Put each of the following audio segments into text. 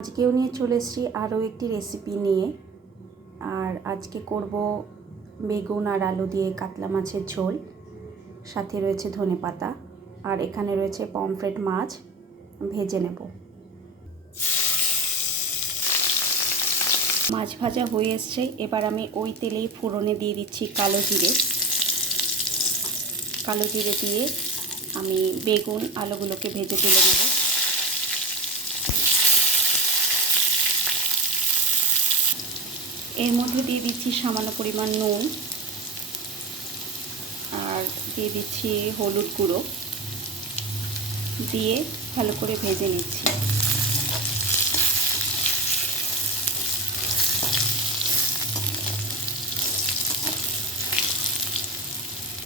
আজকেও নিয়ে চলে এসেছি আরও একটি রেসিপি নিয়ে। আর আজকে করব বেগুন আর আলু দিয়ে কাতলা মাছের ঝোল, সাথে রয়েছে ধনেপাতা, আর এখানে রয়েছে পমফ্রেট মাছ ভেজে নেব। মাছ ভাজা হয়ে এসছে, এবার আমি ওই তেলেই ফোড়নে দিয়ে দিচ্ছি কালো জিরে দিয়ে আমি বেগুন আলুগুলোকে ভেজে তুলে নেব। এর মধ্যে দিয়ে দিচ্ছি সামান্য পরিমাণ নুন, আর দিয়ে দিচ্ছি হলুদ গুঁড়ো, দিয়ে ভালো করে ভেজে নিচ্ছি।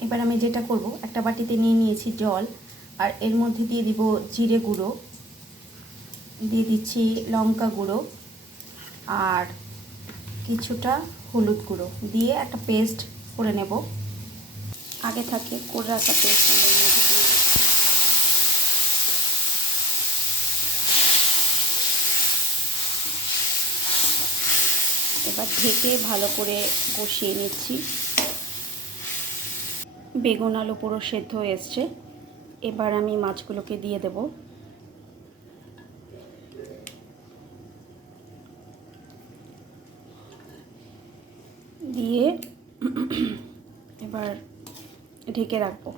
এবার আমি যেটা করব, একটা বাটিতে নিয়ে নিয়েছি জল, আর এর মধ্যে দিয়ে দিব জিরে গুঁড়ো, দিয়ে দিচ্ছি লঙ্কা গুঁড়ো আর কিছুটা হলুদ গুঁড়ো, দিয়ে একটা পেস্ট করে নেব। আগে থেকে করে রাখা পেস্ট আমি এর মধ্যে দিয়ে দিচ্ছি। এবার ঢেকে ভালো করে কষিয়ে নিচ্ছি। বেগুন আলু পুরো সেদ্ধ হয়ে এসছে, এবার আমি মাছগুলোকে দিয়ে দেব। দিয়ে এবার ঢেকে রাখবো।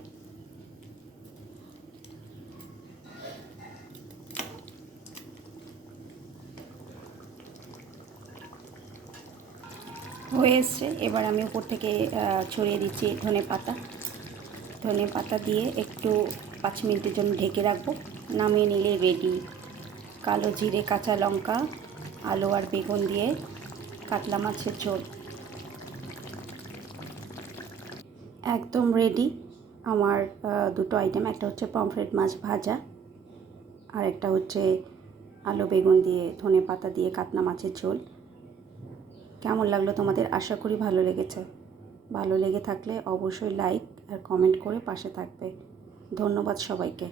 হয়ে এসছে, এবার আমি উপর থেকে ছড়িয়ে দিচ্ছি ধনে পাতা দিয়ে একটু 5 মিনিটের জন্য ঢেকে রাখবো। নামিয়ে নিলে রেডি কালো জিরে কাঁচা লঙ্কা আলু আর বেগুন দিয়ে কাতলা মাছের ঝোল। একদম রেডি আমার দুটো আইটেম, একটা হচ্ছে পমফ্রেট মাছ ভাজা, আর একটা হচ্ছে আলু বেগুন দিয়ে ধনে পাতা দিয়ে কাতলা মাছের ঝোল। কেমন লাগলো তোমাদের? আশা করি ভালো লেগেছে। ভালো লেগে থাকলে অবশ্যই লাইক আর কমেন্ট করে পাশে থাকবে। ধন্যবাদ সবাইকে।